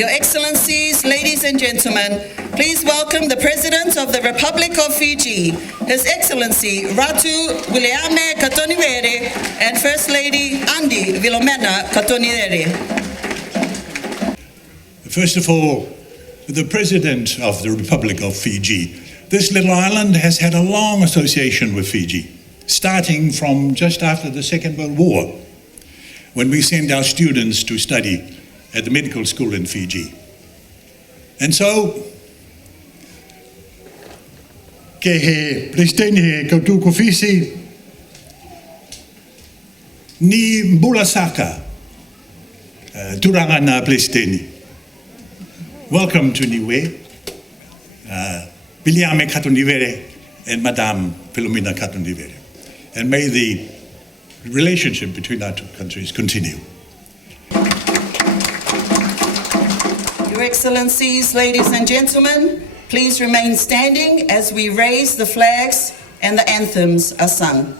Your Excellencies, ladies and gentlemen, please welcome the President of the Republic of Fiji, His Excellency Ratu Wiliame Katonivere, and First Lady Vilomena Katonivere. First of all, the President of the Republic of Fiji. This little island has had a long association with Fiji, starting from just after the Second World War, when we sent our students to study at the medical school in Fiji. And so, ke he Pristeni he kautuko Fiji, ni Mbulasaka, turanga na Pristeni. Welcome to Niue, Wiliame Katonivere and Madame Vilomena Katonivere. And may the relationship between our two countries continue. Your Excellencies, ladies and gentlemen, please remain standing as we raise the flags and the anthems are sung.